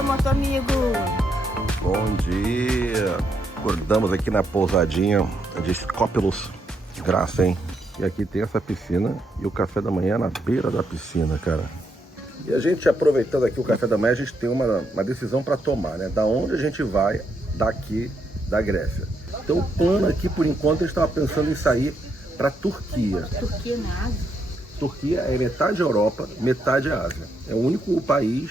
dia, moto amigo. Bom dia. Acordamos aqui na pousadinha de Skópilos. Graça, hein? E aqui tem essa piscina e o café da manhã na beira da piscina, cara. E a gente, aproveitando aqui o café da manhã, a gente tem uma decisão para tomar, né? Da onde a gente vai daqui da Grécia. Então o plano aqui, por enquanto, a gente estava pensando em sair para Turquia. Turquia na Ásia? Turquia é metade Europa, metade Ásia. É o único país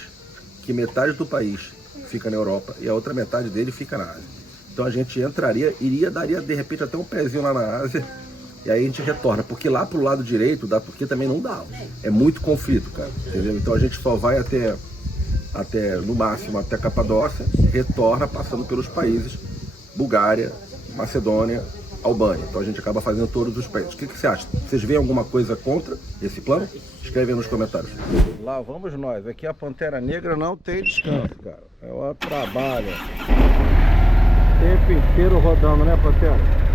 que metade do país fica na Europa e a outra metade dele fica na Ásia. Então a gente entraria, daria de repente até um pezinho lá na Ásia e aí a gente retorna. Porque lá pro lado direito da Turquia também não dá. É muito conflito, cara. Entendeu? Então a gente só vai até no máximo até Capadócia, retorna passando pelos países Bulgária, Macedônia, Albânia. Então a gente acaba fazendo todos os países. O que você acha? Vocês veem alguma coisa contra esse plano? Escreve aí nos comentários. Lá vamos nós. Aqui a Pantera Negra não tem descanso, cara. É o trabalho. O tempo inteiro rodando, né, Pantera?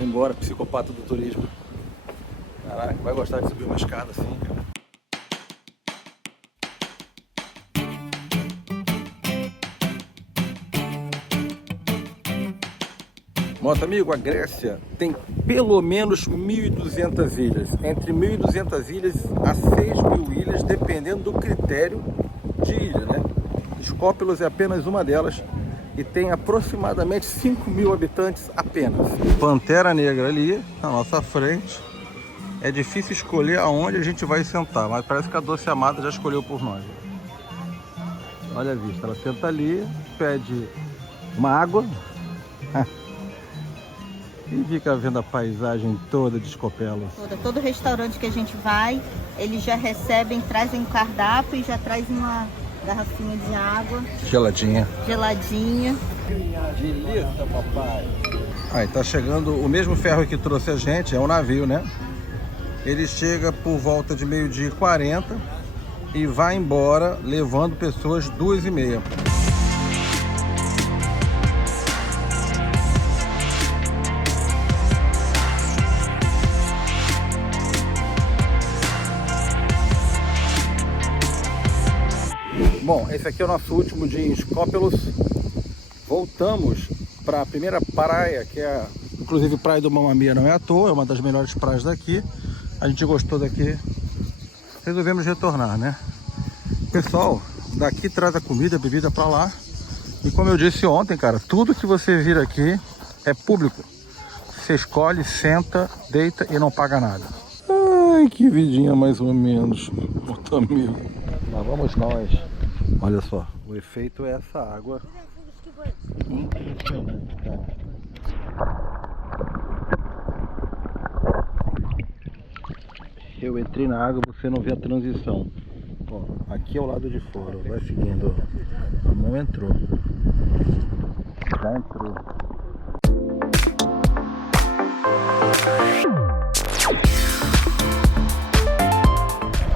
Embora, psicopata do turismo. Caraca, vai gostar de subir uma escada assim, cara. Moto amigo, a Grécia tem pelo menos 1.200 ilhas. Entre 1.200 ilhas a 6.000 ilhas, dependendo do critério de ilha, né? Skópilos é apenas uma delas. E tem aproximadamente 5.000 habitantes apenas. Pantera Negra ali, na nossa frente. É difícil escolher aonde a gente vai sentar, mas parece que a Doce Amada já escolheu por nós. Olha a vista, ela senta ali, pede uma água e fica vendo a paisagem toda de Skópilos. Todo restaurante que a gente vai, eles já recebem, trazem um cardápio e já trazem uma garrafinha de água. Geladinha. Delícia, papai. Aí tá chegando o mesmo ferro que trouxe a gente, é um navio, né? Ele chega por volta de 12h40 e vai embora levando pessoas 2h30. Bom, esse aqui é o nosso último dia em Skópilos. Voltamos para a primeira praia, que é inclusive Praia do Mamma Mia, não é à toa, é uma das melhores praias daqui. A gente gostou daqui, resolvemos retornar, né? Pessoal, daqui traz a comida, a bebida para lá. E como eu disse ontem, cara, tudo que você vir aqui é público. Você escolhe, senta, deita e não paga nada. Ai, que vidinha mais ou menos, meu amigo. Lá vamos nós. Olha só, o efeito é essa água impressionante, cara. Eu entrei na água, você não vê a transição. Ó, aqui é o lado de fora, vai seguindo. A mão entrou. Já entrou.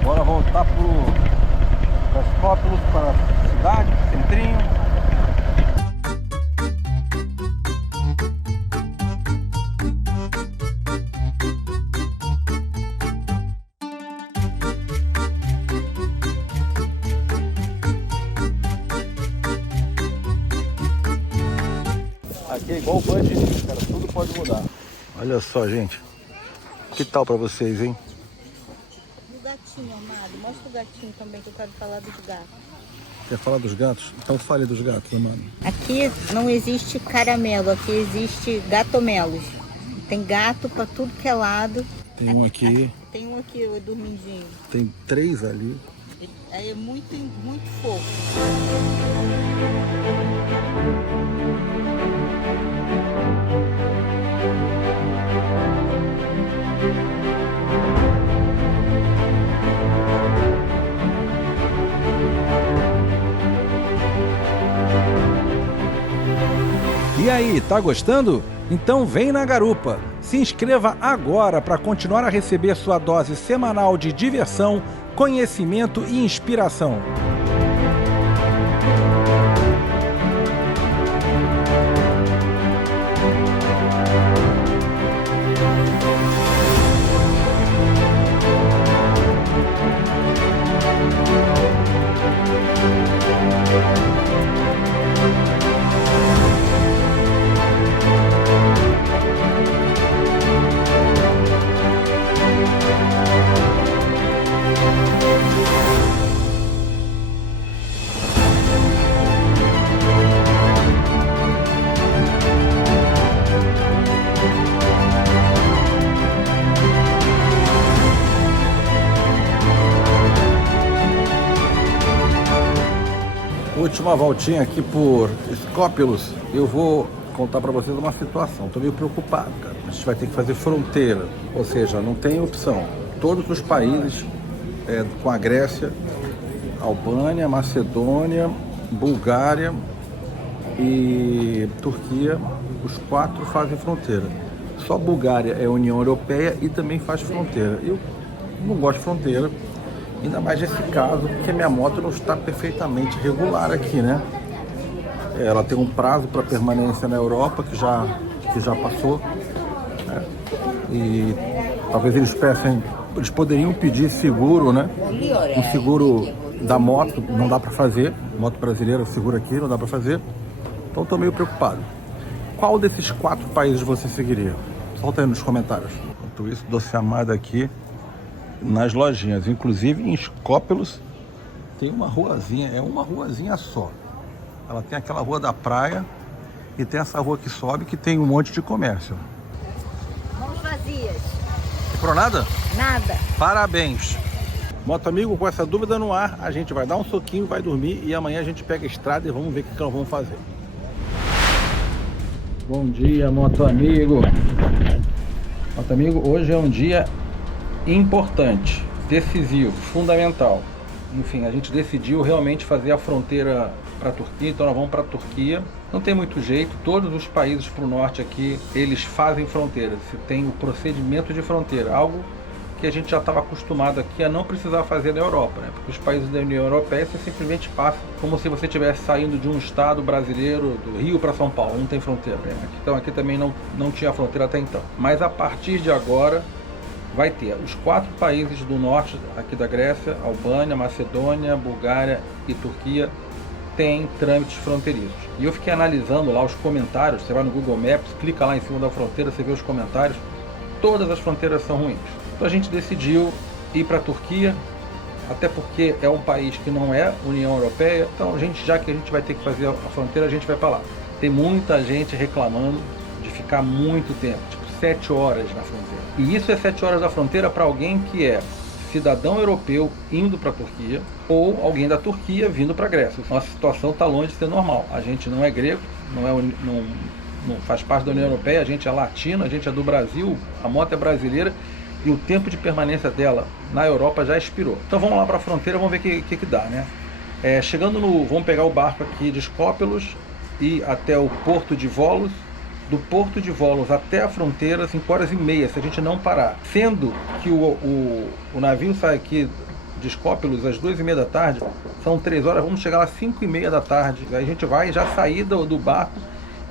Bora voltar para Skópilos, para a cidade, centrinho. Aqui é igual o Band, cara, tudo pode mudar. Olha só, gente. Que tal pra vocês, hein? O gatinho, amado. Mostra o gatinho também, que eu quero falar dos gatos. Quer falar dos gatos? Então fale dos gatos, amado. Aqui não existe caramelo, aqui existe gatomelos. Tem gato pra tudo que é lado. Tem um aqui. Tem um aqui, o dormindinho. Tem 3 ali. É muito, muito fofo. E aí, tá gostando? Então vem na garupa! Se inscreva agora para continuar a receber sua dose semanal de diversão, conhecimento e inspiração. Última voltinha aqui por Skopjelos. Eu vou contar para vocês uma situação. Tô meio preocupado, cara. A gente vai ter que fazer fronteira, ou seja, não tem opção. Todos os países com a Grécia, Albânia, Macedônia, Bulgária e Turquia, os 4 fazem fronteira. Só Bulgária é União Europeia e também faz fronteira. Eu não gosto de fronteira. Ainda mais nesse caso, porque minha moto não está perfeitamente regular aqui, né? Ela tem um prazo para permanência na Europa que já passou, né? E talvez eles poderiam pedir seguro, né? Um seguro da moto, não dá para fazer. Moto brasileira, seguro aqui, não dá para fazer. Então estou meio preocupado. Qual desses 4 países você seguiria? Solta aí nos comentários. Enquanto isso, doce amada aqui nas lojinhas, inclusive em Skopjelos tem uma ruazinha, é uma ruazinha só. Ela tem aquela rua da praia e tem essa rua que sobe que tem um monte de comércio. Mãos vazias. Comprou nada? Nada. Parabéns. Moto amigo, com essa dúvida no ar, a gente vai dar um soquinho, vai dormir e amanhã a gente pega a estrada e vamos ver o que nós vamos fazer. Bom dia, moto amigo. Moto amigo, hoje é um dia importante, decisivo, fundamental. Enfim, a gente decidiu realmente fazer a fronteira para a Turquia, então nós vamos para a Turquia. Não tem muito jeito, todos os países para o norte aqui, eles fazem fronteira. Se tem o procedimento de fronteira, algo que a gente já estava acostumado aqui a não precisar fazer na Europa, né? Porque os países da União Europeia você simplesmente passa como se você estivesse saindo de um estado brasileiro, do Rio para São Paulo, não tem fronteira, né? Então aqui também não tinha fronteira até então. Mas a partir de agora vai ter os 4 países do norte aqui da Grécia, Albânia, Macedônia, Bulgária e Turquia, têm trâmites fronteiriços. E eu fiquei analisando lá os comentários, você vai no Google Maps, clica lá em cima da fronteira, você vê os comentários, todas as fronteiras são ruins. Então a gente decidiu ir para a Turquia, até porque é um país que não é União Europeia, então já que a gente vai ter que fazer a fronteira, a gente vai para lá. Tem muita gente reclamando de ficar muito tempo, tipo 7 horas na fronteira. E isso é 7 horas da fronteira para alguém que é cidadão europeu indo para a Turquia ou alguém da Turquia vindo para a Grécia. Nossa situação está longe de ser normal. A gente não é grego, não faz parte da União Europeia, a gente é latino, a gente é do Brasil, a moto é brasileira e o tempo de permanência dela na Europa já expirou. Então vamos lá para a fronteira, vamos ver o que dá, né? Vamos pegar o barco aqui de Skopjelos e até o porto de Volos. Do porto de Volos até a fronteira, 5 horas e meia, se a gente não parar. Sendo que o navio sai aqui de Skopjelos às 2h30 da tarde, são 3 horas, vamos chegar lá às 5h30 da tarde. Aí a gente vai já sair do barco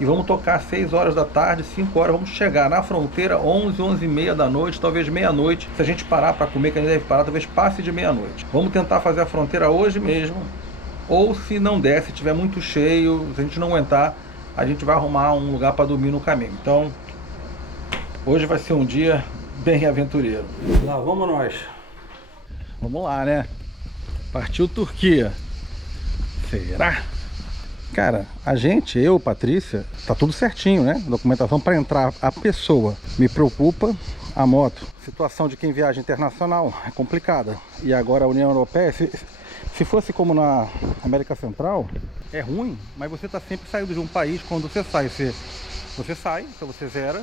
e vamos tocar às 6 horas da tarde, 5 horas, vamos chegar na fronteira 11, 11h30 da noite, talvez meia-noite. Se a gente parar para comer, que a gente deve parar, talvez passe de meia-noite. Vamos tentar fazer a fronteira hoje mesmo, ou se não der, se tiver muito cheio, se a gente não aguentar, a gente vai arrumar um lugar para dormir no caminho. Então, hoje vai ser um dia bem aventureiro. Lá vamos nós. Vamos lá, né? Partiu Turquia. Será? Cara, eu, Patrícia, tá tudo certinho, né? Documentação para entrar a pessoa. Me preocupa a moto. Situação de quem viaja internacional é complicada. E agora a União Europeia, Se fosse como na América Central, é ruim, mas você está sempre saindo de um país. Quando você sai, você sai, então você zera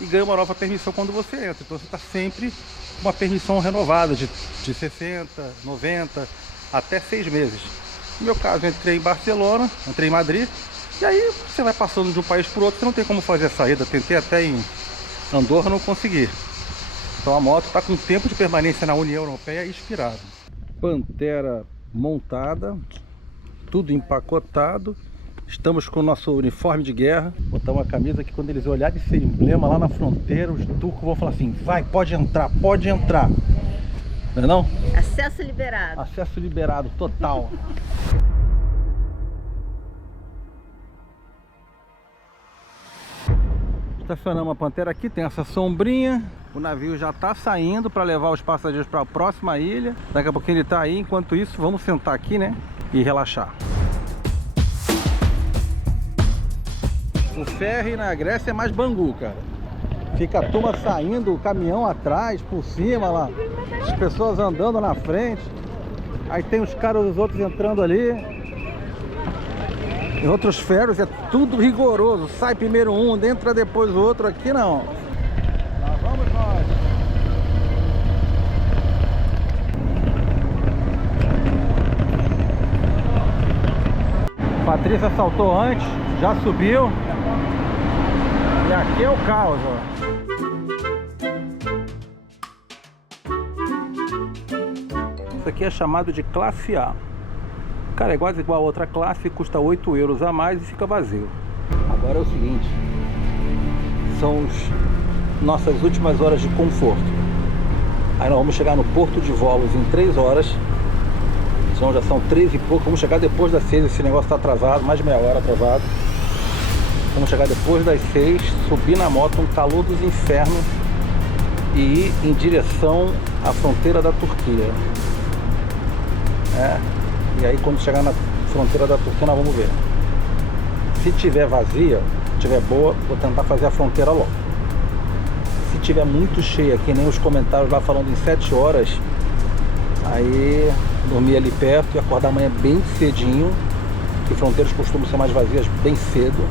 e ganha uma nova permissão quando você entra. Então você está sempre com uma permissão renovada de 60, 90, até 6 meses. No meu caso, eu entrei em Barcelona, entrei em Madrid, e aí você vai passando de um país para o outro, você não tem como fazer a saída. Tentei até em Andorra, não consegui. Então a moto está com tempo de permanência na União Europeia expirado. Pantera montada, tudo empacotado. Estamos com o nosso uniforme de guerra. Botar uma camisa que quando eles olharem esse emblema lá na fronteira, os turcos vão falar assim: vai, pode entrar, pode entrar. Não é não? Acesso liberado. Acesso liberado, total. Estacionamos a Pantera aqui, tem essa sombrinha. O navio já está saindo para levar os passageiros para a próxima ilha. Daqui a pouquinho ele está aí. Enquanto isso, vamos sentar aqui, né? E relaxar. O ferry na Grécia é mais Bangu, cara. Fica a turma saindo, o caminhão atrás, por cima lá. As pessoas andando na frente. Aí tem os caras, os outros entrando ali. Em outros ferros é tudo rigoroso. Sai primeiro um, entra depois o outro. Aqui não. Lá vamos nós. Patrícia saltou antes, já subiu. E aqui é o caos, ó. Isso aqui é chamado de classe A. Cara, é quase igual a outra classe, custa 8 euros a mais e fica vazio. Agora é o seguinte, são nossas últimas horas de conforto. Aí nós vamos chegar no Porto de Volos em 3 horas. Então já são 13 e pouco, vamos chegar depois das 6, esse negócio está atrasado, mais de meia hora atrasado. Vamos chegar depois das 6, subir na moto, um calor dos infernos e ir em direção à fronteira da Turquia. E aí quando chegar na fronteira da Turquia nós vamos ver. Se tiver vazia, tiver boa, vou tentar fazer a fronteira logo. Se tiver muito cheia, que nem os comentários lá falando em 7 horas, aí dormir ali perto e acordar amanhã bem cedinho, que fronteiras costumam ser mais vazias bem cedo,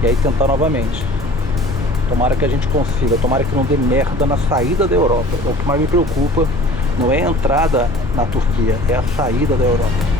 e aí tentar novamente. Tomara que a gente consiga, tomara que não dê merda na saída da Europa. O que mais me preocupa não é a entrada na Turquia, é a saída da Europa.